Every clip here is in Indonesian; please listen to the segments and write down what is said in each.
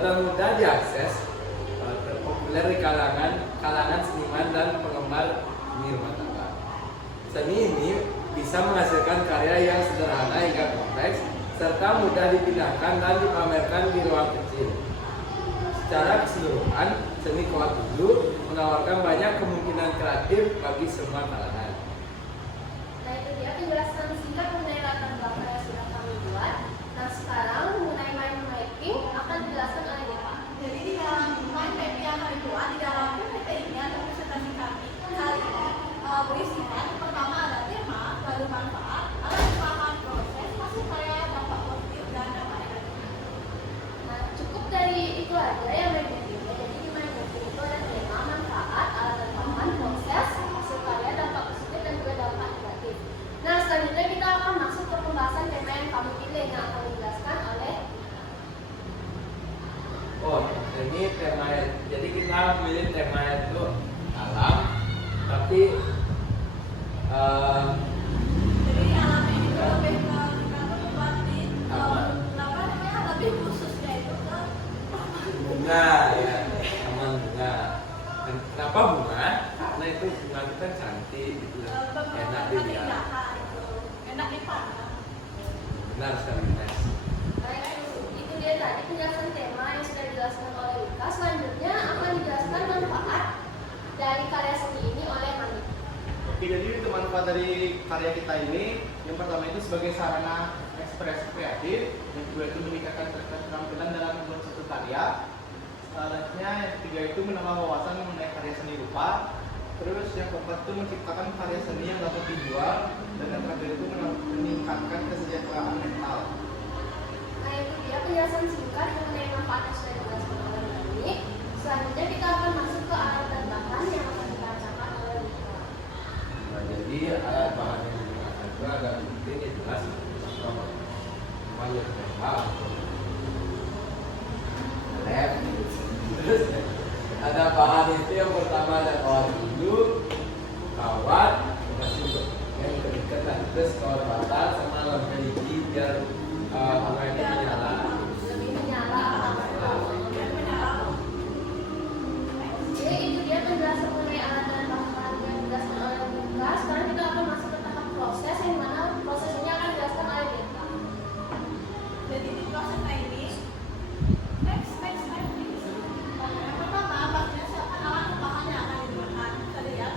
dan mudah diakses, terpopuler di kalangan seniman dan penggemar seni rumah tangga. Seni ini bisa menghasilkan karya yang sederhana hingga kompleks, serta mudah dipindahkan dan dipamerkan di ruang kecil. Secara keseluruhan, seni kawat dulu menawarkan banyak kemungkinan kreatif bagi semua kalangan. Nah, itu dia penjelasan singkat mengenai latar belakang yang sudah kami buat. Nah, sekarang mengenai mind mapping akan dijelaskan oleh Depa. Jadi di dalam mind mapping yang kami buat, di dalam PPT-nya atau presentasi kami kali ini berisikan pertama ada tema, lalu manfaat, alat paham proses, hasil karya, dampak positif dan dampak negatif. Nah, cukup dari itu aja ya mind mapping. Jadi di mind mapping itu ada tema, manfaat, alat dan bahan, proses, hasil karya, dampak positif dan juga dampak negatif. Nah, selanjutnya kita akan masuk ke pembahasan tema yang kami pilih yang akan dijelaskan oleh. Oh, ini tema, jadi kita pilih tema itu alam, tapi Jadi alamnya itu lebih ke kita buat di lebih khususnya itu ke bunga ya, taman bunga. Dan kenapa bunga? Karena itu bunga itu kan cantik, gitu, enak dilihat. enak dipandang. Benar sekali, Nes. Nah, itu dia tadi penjelasan tema yang sudah dijelaskan oleh Luka. Selanjutnya akan dijelaskan manfaat dari karya seni ini oleh Mani. Oke, jadi untuk manfaat dari karya kita ini, yang pertama itu sebagai sarana ekspresi kreatif, yang kedua itu meningkatkan keterampilan dalam membuat suatu karya. Selanjutnya yang ketiga itu menambah wawasan mengenai karya seni rupa. Terus yang keempat itu menciptakan karya seni yang dapat dijual, dan yang terakhir itu meningkatkan kesejahteraan mental. Nah, itu dia penjelasan singkat mengenai manfaat yang sudah dijelaskan oleh Mani. Selanjutnya kita akan masuk ke alat dan bahan yang akan dibacakan oleh Luka. Nah, jadi alat bahan yang digunakan itu agak penting ya, jelas banyak tema, lem. Terus ada bahan itu yang pertama ada kawat dulu, kawat, masih yang kedekatan, terus kawat bata sama lampu LED biar bunga itu menyala. Lebih menyala. Jadi itu dia penjelasan mengenai alat dan bahan yang dijelaskan oleh Luka. Sekarang kita akan masuk ke tahap proses yang mana proses ini akan dijelaskan oleh Depa. Jadi di prosesnya ini next please. Yang pertama pastinya siapkan alat bahan yang akan digunakan. Kita lihat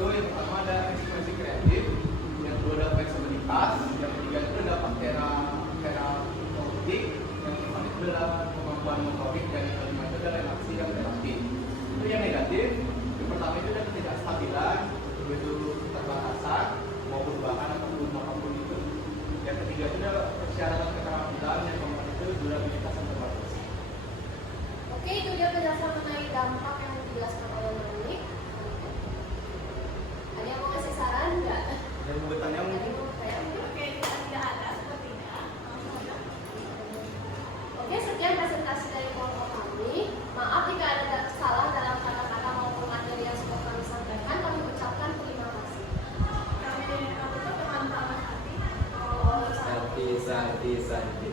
itu yang pertama ada ekspresi kreatif, yang kedua ada fleksibilitas, yang ketiga itu ada tera politik, yang keempat itu adalah kemampuan motorik, dan yang kelima itu adalah reaksi yang terapi. Itu yang negatif, yang pertama itu ada ketidakstabilan, kedua itu keterbatasan maupun bahan ataupun apapun itu. Yang ketiga itu adalah persyaratan keterampilan, yang keempat itu durabilitas yang terbatas. Oke, itu dia penjelasan mengenai dampak yang dijelaskan oleh Manik. Ada yang mau kasih saran nggak? Dan mau bertanya Ada mungkin? yang mau bertanya? Oke, tidak ada sepertinya. Oke, sekian presentasi dari kelompok kami. Maaf jika ada salah dalam kata-kata maupun materi yang sudah kami sampaikan. Kami ucapkan terima kasih. Kami tutup dengan tamat hati. Oh, Santi.